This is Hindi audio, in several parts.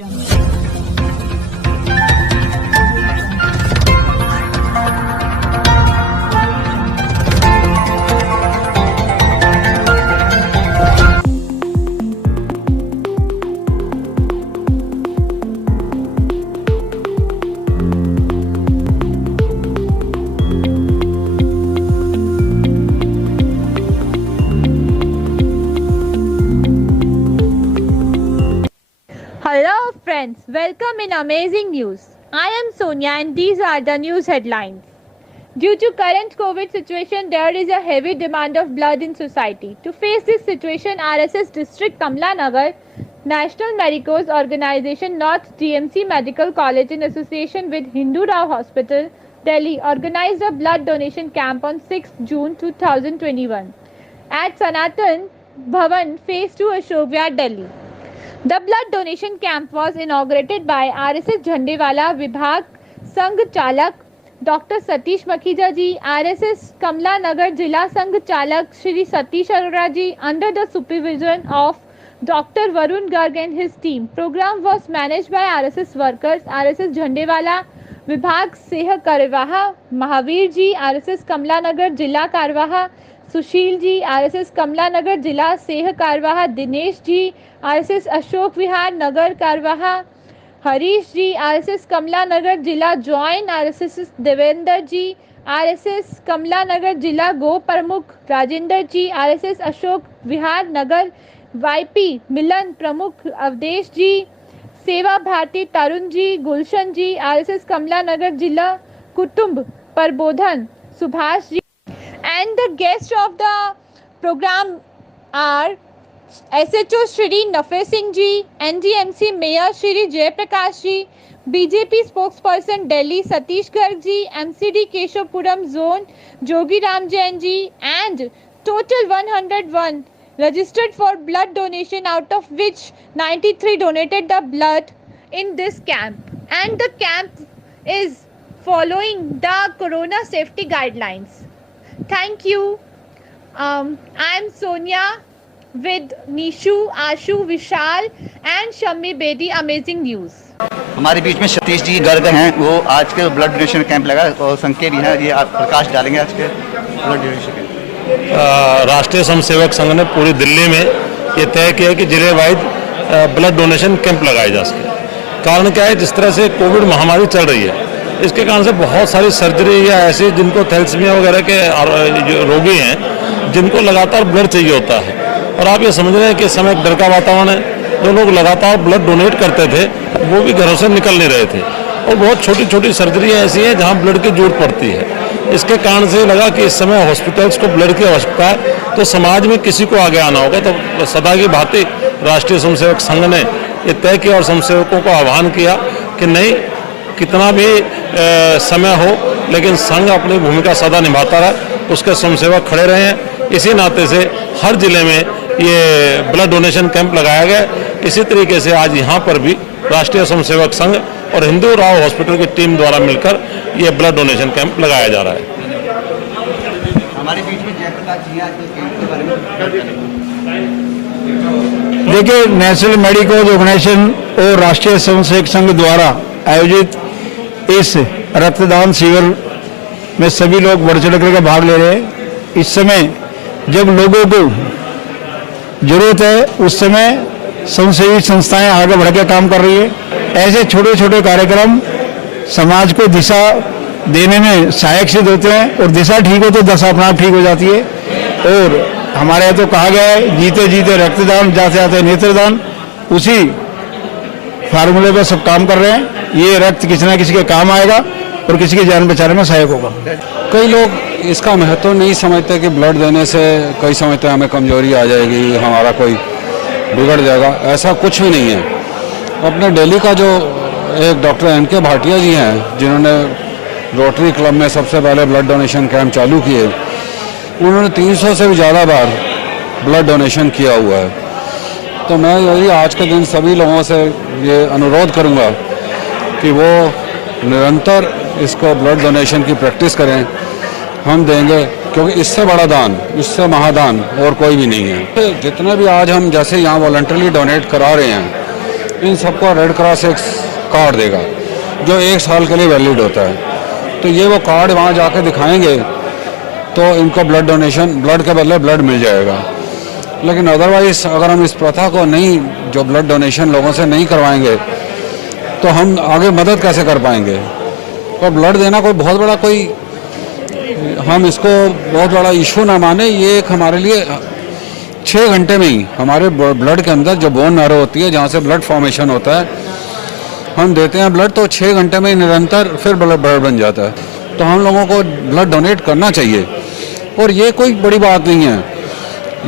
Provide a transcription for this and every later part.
Hello friends, welcome in Amazing News. I am Sonia and these are the news headlines. Due to current COVID situation, there is a heavy demand of blood in society. To face this situation, RSS District Kamla Nagar National Medicos Organization North DMC Medical College in association with Hindu Rao Hospital, Delhi organized a blood donation camp on 6 June 2021 at Sanatan Bhavan Phase 2 Ashok Vihar, Delhi. The blood donation camp was inaugurated by RSS Jhandewala Vibhag Sangh Chalak Dr. Satish Makhija ji, RSS Kamla Nagar Jila Sangh Chalak Shri Satish Arora ji under the supervision of Dr. Varun Garg and his team. Program was managed by RSS workers, RSS Jhandewala Vibhag Seh Karwaha Mahavir ji, RSS Kamla Nagar Jila Karwaha Sushil ji, RSS कमला नगर जिला सेह कारवाहा दिनेश जी, आरएसएस अशोक विहार नगर कारवाहा हरीश जी, आरएसएस कमला नगर जिला जॉइन आरएसएस देवेंद्र जी, आरएसएस कमला नगर जिला गो प्रमुख राजेंद्र जी, आरएसएस अशोक विहार नगर वाईपी मिलन प्रमुख अवधेश जी, सेवा भारती तरुण जी, गुलशन जी, आरएसएस कमला नगर जिला कुटुंब प्रबोधन Subhash ji. And the guests of the program are SHO Shri Nafay Singh ji, NGMC Mayor Shri Jay Prakash ji, BJP spokesperson Delhi Satish Garg ji, MCD Keshapuram Zone Jogi Ram Jain ji, and total 101 registered for blood donation, out of which 93 donated the blood in this camp. And the camp is following the corona safety guidelines. Thank you. I am Sonia with Nishu, Ashu, Vishal and Shammi Bedi, Amazing News. हमारे बीच में सतीश जी गर्ग हैं, वो आज के ब्लड डोनेशन कैंप लगा और संख्या भी है, ये आप प्रकाश डालेंगे आज के ब्लड डोनेशन कैंप. राष्ट्रीय स्वयंसेवक संघ ने पूरी दिल्ली में ये तय किया कि जिले वाइज ब्लड डोनेशन कैंप लगाए जा सके. कारण क्या है, जिस तरह से कोविड महामारी चल रही है, इसके कारण से बहुत सारी सर्जरी या ऐसे जिनको थैलेसीमिया वगैरह के रोगी हैं, जिनको लगातार ब्लड चाहिए होता है. और आप ये समझ रहे हैं कि इस समय एक डर का वातावरण है. जो लोग लगातार ब्लड डोनेट करते थे वो भी घरों से निकल नहीं रहे थे. और बहुत छोटी छोटी सर्जरियाँ ऐसी हैं जहाँ ब्लड की जरूरत पड़ती है. इसके कारण से लगा कि इस समय हॉस्पिटल्स को ब्लड की आवश्यकता है, तो समाज में किसी को आगे आना होगा. तो सदा की भांति राष्ट्रीय स्वयंसेवक संघ ने ये तय किया और स्वयंसेवकों को आह्वान किया कि नहीं, कितना भी समय हो लेकिन संघ अपनी भूमिका सदा निभाता रहा, उसके स्वयंसेवक खड़े रहे हैं. इसी नाते से हर जिले में ये ब्लड डोनेशन कैंप लगाया गया. इसी तरीके से आज यहाँ पर भी राष्ट्रीय स्वयंसेवक संघ और हिंदू राव हॉस्पिटल की टीम द्वारा मिलकर ये ब्लड डोनेशन कैंप लगाया जा रहा है. हमारे बीच में जयप्रकाश जी आज के कैंप के बारे में. देखिए, नेशनल मेडिकल ऑर्गेनाइजेशन और राष्ट्रीय स्वयंसेवक संघ द्वारा आयोजित इस रक्तदान शिविर में सभी लोग बढ़ चढ़ कर भाग ले रहे हैं. इस समय जब लोगों को जरूरत है, उस समय स्वयंसेवी संस्थाएं आगे बढ़ के काम कर रही है. ऐसे छोटे छोटे कार्यक्रम समाज को दिशा देने में सहायक सिद्ध होते हैं, और दिशा ठीक हो तो दशा अपना ठीक हो जाती है. और हमारे यहाँ तो कहा गया है, जीते जीते रक्तदान, जाते जाते नेत्रदान. उसी फार्मूले पर सब काम कर रहे हैं. ये रक्त किसी न किसी के काम आएगा और किसी की जान बचाने में सहायक होगा. कई लोग इसका महत्व नहीं समझते कि ब्लड देने से कई समझते हैं हमें कमजोरी आ जाएगी, हमारा कोई बिगड़ जाएगा. ऐसा कुछ भी नहीं है. अपने दिल्ली का जो एक डॉक्टर एन.के. भाटिया जी हैं, जिन्होंने रोटरी क्लब में सबसे पहले ब्लड डोनेशन कैंप चालू किए, उन्होंने 300 से भी ज़्यादा बार ब्लड डोनेशन किया हुआ है. तो मैं यही आज के दिन सभी लोगों से ये अनुरोध करूँगा कि वो निरंतर इसको ब्लड डोनेशन की प्रैक्टिस करें. हम देंगे, क्योंकि इससे बड़ा दान, इससे महादान और कोई भी नहीं है. जितने भी आज हम जैसे यहाँ वॉलंटरली डोनेट करा रहे हैं, इन सबको रेड क्रॉस एक कार्ड देगा जो 1 साल के लिए वैलिड होता है। तो ये वो कार्ड वहाँ जाके दिखाएंगे तो इनको ब्लड डोनेशन, ब्लड के बदले ब्लड मिल जाएगा। लेकिन अदरवाइज अगर हम इस प्रथा को नहीं, जो ब्लड डोनेशन लोगों से नहीं करवाएंगे तो हम आगे मदद कैसे कर पाएंगे। तो ब्लड देना कोई बहुत बड़ा, कोई हम इसको बहुत बड़ा इशू ना माने। ये एक हमारे लिए 6 घंटे में ही हमारे ब्लड के अंदर जो बोन नैरो होती है, जहाँ से ब्लड फॉर्मेशन होता है, हम देते हैं ब्लड तो 6 घंटे में निरंतर फिर ब्लड बन जाता है। तो हम लोगों को ब्लड डोनेट करना चाहिए और ये कोई बड़ी बात नहीं है।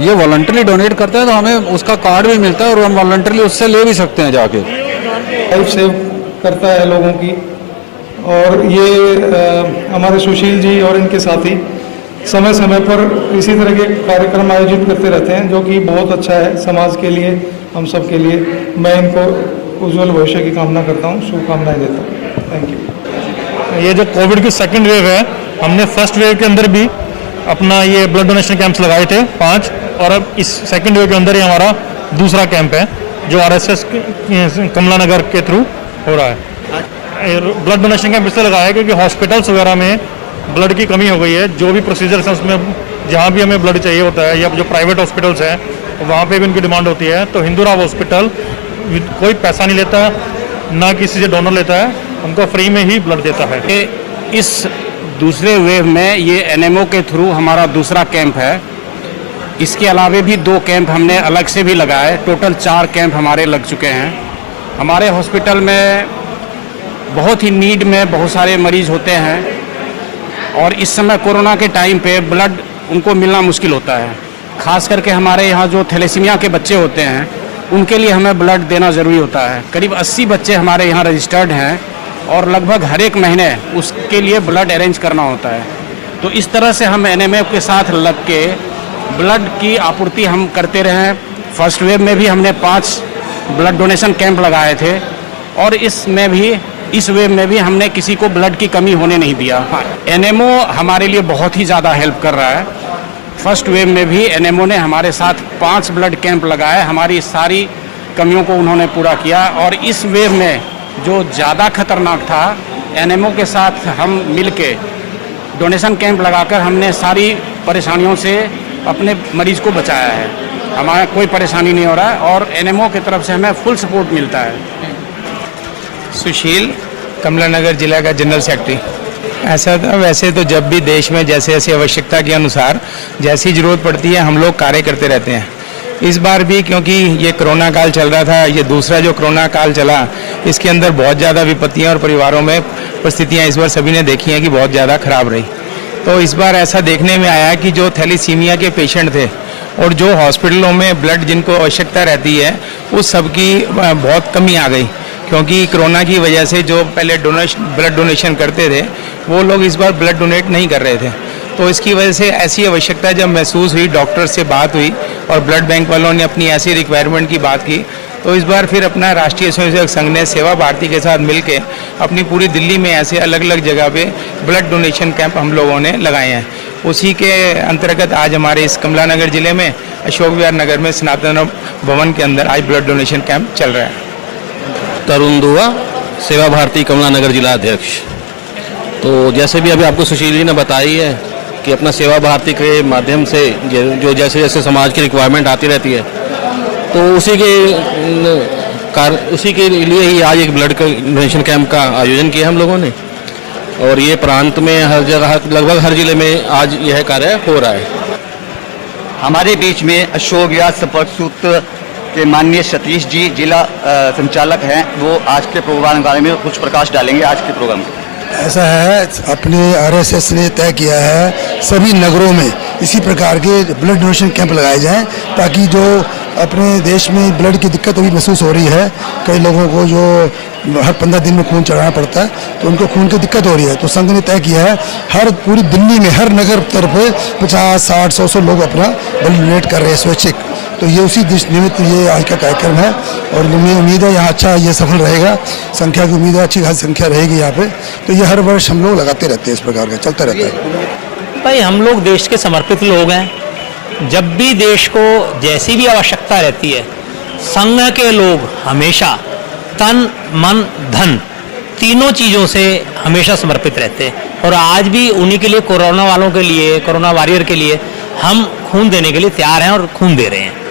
ये वॉलंटरी डोनेट करते हैं तो हमें उसका कार्ड भी मिलता है और हम वॉलंटरी उससे ले भी सकते हैं जाके। लाइफ सेव करता है लोगों की। और ये हमारे सुशील जी और इनके साथी समय समय पर इसी तरह के कार्यक्रम आयोजित करते रहते हैं, जो कि बहुत अच्छा है समाज के लिए, हम सब के लिए। मैं इनको उज्जवल भविष्य की कामना करता हूँ, शुभकामनाएं देता हूँ। Thank you. ये जो कोविड की सेकंड वेव है, हमने फर्स्ट वेव के अंदर भी अपना ये ब्लड डोनेशन कैंप्स लगाए थे 5, और अब इस सेकंड वेव के अंदर ही हमारा दूसरा कैंप है जो आरएसएस कमला नगर के थ्रू हो रहा है। ब्लड डोनेशन कैंप इसलिए लगाया है क्योंकि हॉस्पिटल्स वगैरह में ब्लड की कमी हो गई है। जो भी प्रोसीजर्स हैं उसमें जहाँ भी हमें ब्लड चाहिए होता है, या जो प्राइवेट हॉस्पिटल्स हैं वहाँ पे भी उनकी डिमांड होती है। तो हिंदूराव हॉस्पिटल कोई पैसा नहीं लेता, ना किसी से डोनर लेता है, उनको फ्री में ही ब्लड देता है। इस दूसरे वेव में ये एनएमओ के थ्रू हमारा दूसरा कैंप है। इसके अलावे भी 2 कैंप हमने अलग से भी लगाए। टोटल 4 कैंप हमारे लग चुके हैं। हमारे हॉस्पिटल में बहुत ही नीड में बहुत सारे मरीज होते हैं और इस समय कोरोना के टाइम पे ब्लड उनको मिलना मुश्किल होता है। ख़ास करके हमारे यहाँ जो थैलेसीमिया के बच्चे होते हैं उनके लिए हमें ब्लड देना ज़रूरी होता है। करीब 80 बच्चे हमारे यहाँ रजिस्टर्ड हैं और लगभग हर एक महीने उसके लिए ब्लड अरेंज करना होता है। तो इस तरह से हम एनएमए के साथ लग के ब्लड की आपूर्ति हम करते रहे। फर्स्ट वेव में भी हमने 5 ब्लड डोनेशन कैंप लगाए थे और इस वेव में भी हमने किसी को ब्लड की कमी होने नहीं दिया। एनएमओ हमारे लिए बहुत ही ज़्यादा हेल्प कर रहा है। फर्स्ट वेव में भी एनएमओ ने हमारे साथ 5 ब्लड कैंप लगाए, हमारी सारी कमियों को उन्होंने पूरा किया। और इस वेव में जो ज़्यादा खतरनाक था, एनएमओ के साथ हम मिलके डोनेशन कैंप लगाकर हमने सारी परेशानियों से अपने मरीज को बचाया है। हमारा कोई परेशानी नहीं हो रहा है और एनएमओ की तरफ से हमें फुल सपोर्ट मिलता है। सुशील, कमला नगर जिला का जनरल सेक्रेटरी। ऐसा था, वैसे तो जब भी देश में जैसे जैसे आवश्यकता के अनुसार जैसी ज़रूरत पड़ती है हम लोग कार्य करते रहते हैं। इस बार भी क्योंकि ये कोरोना काल चल रहा था, ये दूसरा जो कोरोना काल चला, इसके अंदर बहुत ज़्यादा विपत्तियाँ और परिवारों में परिस्थितियाँ इस बार सभी ने देखी हैं कि बहुत ज़्यादा ख़राब रही। तो इस बार ऐसा देखने में आया कि जो थैलीसीमिया के पेशेंट थे और जो हॉस्पिटलों में ब्लड जिनको आवश्यकता रहती है, उस सब की बहुत कमी आ गई। क्योंकि कोरोना की वजह से जो पहले ब्लड डोनेशन करते थे वो लोग इस बार ब्लड डोनेट नहीं कर रहे थे। तो इसकी वजह से ऐसी आवश्यकता जब महसूस हुई, डॉक्टर से बात हुई और ब्लड बैंक वालों ने अपनी ऐसी रिक्वायरमेंट की बात की, तो इस बार फिर अपना राष्ट्रीय स्वयंसेवक संघ ने सेवा भारती के साथ मिलकर अपनी पूरी दिल्ली में ऐसे अलग अलग जगह पे ब्लड डोनेशन कैंप हम लोगों ने लगाए हैं। उसी के अंतर्गत आज हमारे इस कमला नगर जिले में अशोक विहार नगर में सनातन भवन के अंदर आज ब्लड डोनेशन कैंप चल रहा है। तरुण दुआ, सेवा भारती कमला नगर जिला अध्यक्ष। तो जैसे भी अभी आपको सुशील जी ने बताई है कि अपना सेवा भारती के माध्यम से जो जैसे जैसे समाज की रिक्वायरमेंट आती रहती है, तो उसी के लिए ही आज एक ब्लड डोनेशन कैंप का आयोजन किया हम लोगों ने। और ये प्रांत में हर जगह, लगभग हर जिले में आज यह कार्य हो रहा है। हमारे बीच में अशोक विहार संपर्क सूत्र के माननीय सतीश जी जिला संचालक हैं, वो आज के प्रोग्राम के बारे में कुछ प्रकाश डालेंगे। आज के प्रोग्राम ऐसा है, अपने आरएसएस ने तय किया है सभी नगरों में इसी प्रकार के ब्लड डोनेशन कैंप लगाए जाएं, ताकि जो अपने देश में ब्लड की दिक्कत अभी महसूस हो रही है, कई लोगों को जो हर 15 दिन में खून चढ़ाना पड़ता है, तो उनको खून की दिक्कत हो रही है। तो संघ ने तय किया है हर पूरी दिल्ली में हर नगर तरफ 50, 60, 100 लोग अपना ब्लड डोनेट कर रहे हैं स्वैच्छिक। तो ये उसी निमित्त ये आज का कार्यक्रम है और मुझे उम्मीद है यहाँ अच्छा ये सफल रहेगा। संख्या की उम्मीद है, अच्छी खासी संख्या रहेगी यहाँ पे। तो ये हर वर्ष हम लोग लगाते रहते हैं, इस प्रकार का चलता रहता है। भाई हम लोग देश के समर्पित लोग हैं। जब भी देश को जैसी भी आवश्यकता रहती है, संघ के लोग हमेशा तन मन धन तीनों चीज़ों से हमेशा समर्पित रहते हैं और आज भी उन्हीं के लिए, कोरोना वालों के लिए, कोरोना वॉरियर के लिए हम खून देने के लिए तैयार हैं और खून दे रहे हैं।